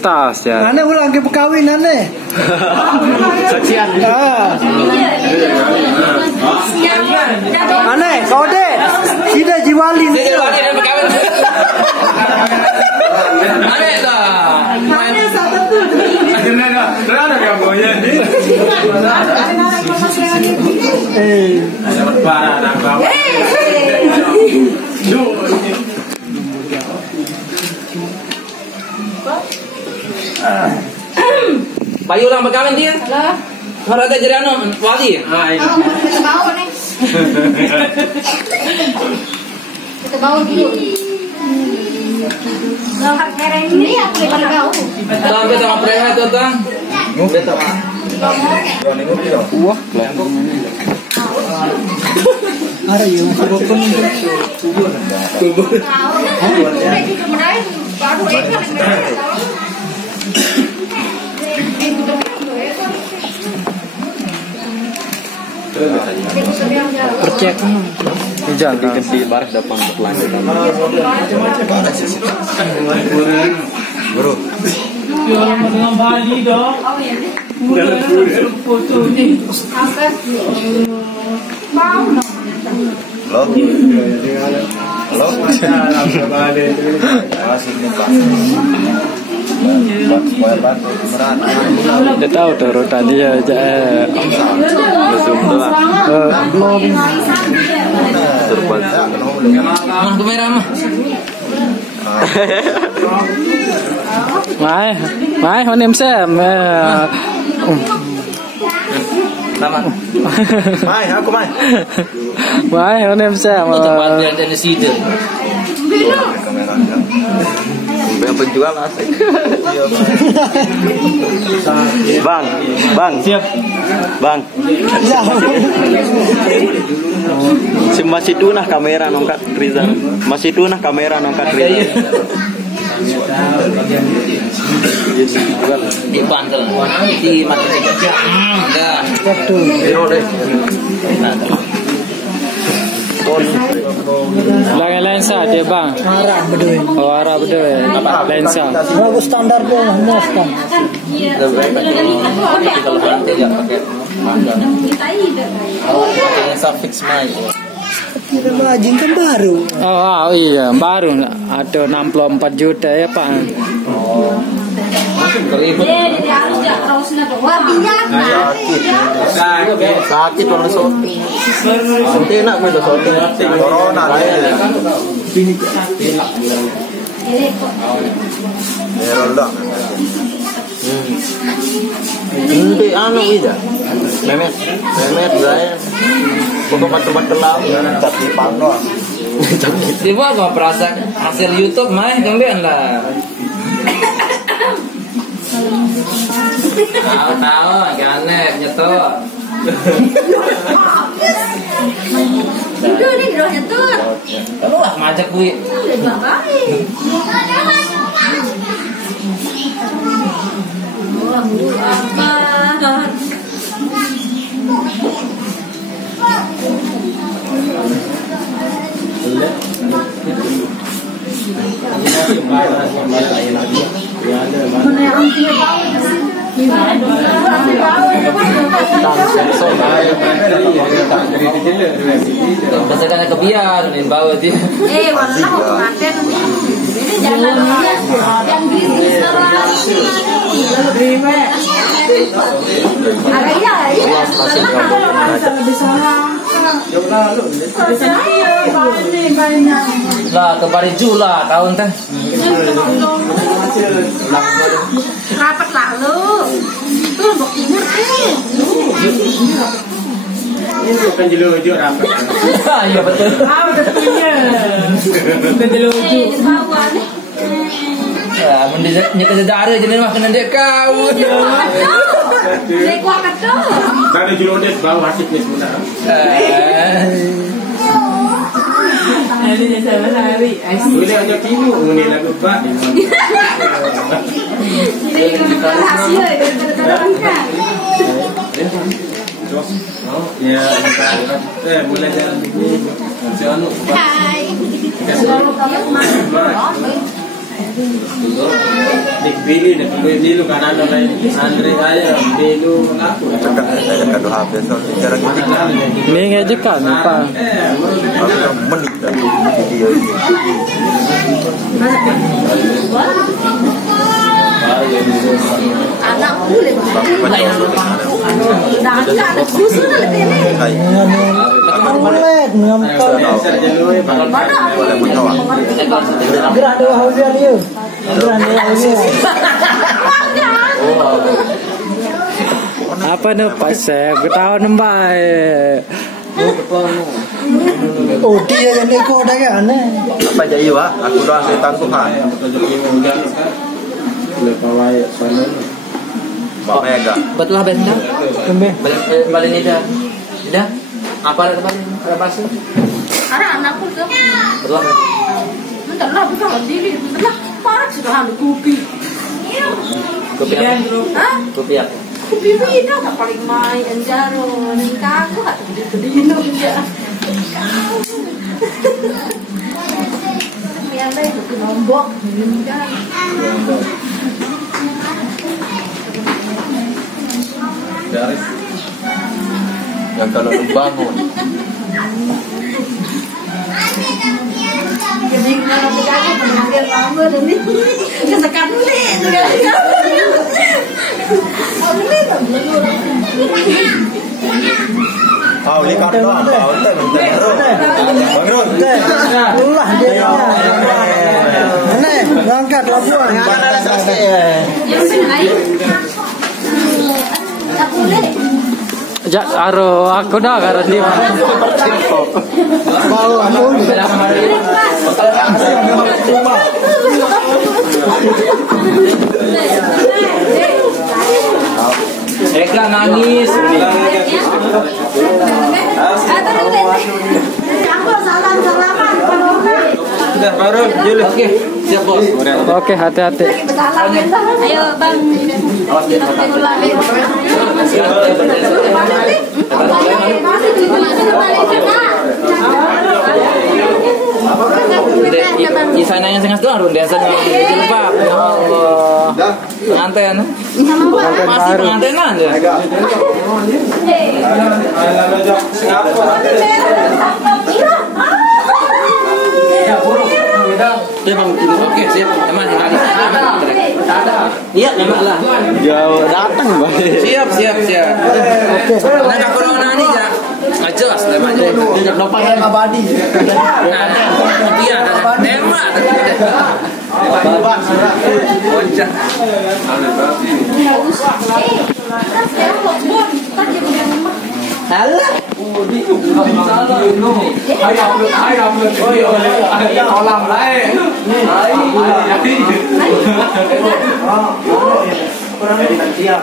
tas ya. Ane ulang ke perkawinan nih. Saksian. Ane kode tidak jiwalin. Ane dah. Ane satu tuh. Ada yang mau jadi. Ada berparah nak bawa. Bayu ulang berkawin dia. Kalau ada jadi anu wali. Kita bawa nih. Kita bawa dulu. Lengkap keren ini aku lebar kau. Tang beta sama preha tu tang. Beta mah. Wah, Ada yang kubur. Percek jangan di baris depan berlanjut. Bro. Dengan Bali dong. Foto ni. Halo. Halo. Masih nih Pak. Dia tahu tuh rotan dia zoom doang. Mana kamera mah? Mai hôm em xem Mai, aku Mai. Mai hôm em xem Tempat berada di situ. yang penjual asik. Bang, siap. Bang. Masih tunah kamera nongkat Rizal. Masih tunah kamera nongkat Rizal. Di pantel, di mata kerja. Enggak. Hero deh. Lain lensa dia bang. Arah berdua. Oh arah berdua. Lensa. Bagus standar dong, mostan. Kalau tidak pakai lensa fix mic. Tidak majin kan baru. Oh iya baru ada 64 juta ya Pak. Sakit kalau syuting. Nanti enak gue tuh syuting. Corona ronda. Ini anu ida. Memet saya. Pokok macam-macam lah. Tapi pano. Tiba kau perasa hasil YouTube mah gambar lah. Tahu, ganet nyetor. Itu nih bro nyetor. Kalau lah majak gue. Pasakannya kebiar nih bawa dia. Warna mau pengantin ini jalan yang bisnis ada iya Lah kembali jula tahun teh. rapat lalu tuh bok timur Ini bukan jelujuk rapat. Iya betul. Betulnya. Bukan jelujuk. bawah nih Ya, mendesak kesedara jenis mah kena dek kau. Lekwa ketu. Kalau jelujuk bau asiknya sebenarnya. Ada yang salah hari. Boleh aja kinu, ini lagu Pak. Hasil Ya, mulai jalan begini. Hai. Dipilih kan ada lain Andre aja dulu aku. Kado HP soalnya jarang ngetikkan. Ini ngejekan apa? Menit video. Anak boleh. Anak susu dah lebih ni. Mulai ngambil. Boleh mencoba. Gerak dua hausia dia. Gerak dua hausia. Apa nih Pak Chef? Ketahuan mbak. Oh dia yang neko dah kan? Apa jadi wah? Aku doang setan Tuhan. Bapak Mega. Betul lah benda. Kembe. Balik ini dah. Dah. Apa ada balik? Ada basuh. Anak-anakku tu. Betul lah. Entahlah bukan diri, entahlah parah sudah ambil kopi. Kopi apa? Hah? Kopi apa? Kopi beda tak paling main anjaro. Nikah aku tak beli aja. Yang lain itu nombok, nikah. Yang kalau lu bangun. Jadi kalau kita mengambil lama demi kesekan ni, Kau ni kartu apa? Untuk bangun. Itulah dia. Mana? Angkat labuan. Kan ada saksi. yang lain tak boleh. Ja, aro aku dah karena dia. Bau aku. Eka nangis. Aku salam-salaman kalau Sudah baru Jul. Oke, siap bos. Oke, hati-hati. ayo bang. Di sana yang setengah doang runda sana jilbab. Ya Allah. Pengantin. Masih pengantinan aja. Dia bang, oke siap. Emang lagi. Iya, memang lah. Jauh datang bang. Siap. Nah, aku orang ini ya. Ajas lah macam. Tidak lupa yang abadi. Iya, tembak. Bocah. Alah. Kolam lain. Kurang siap.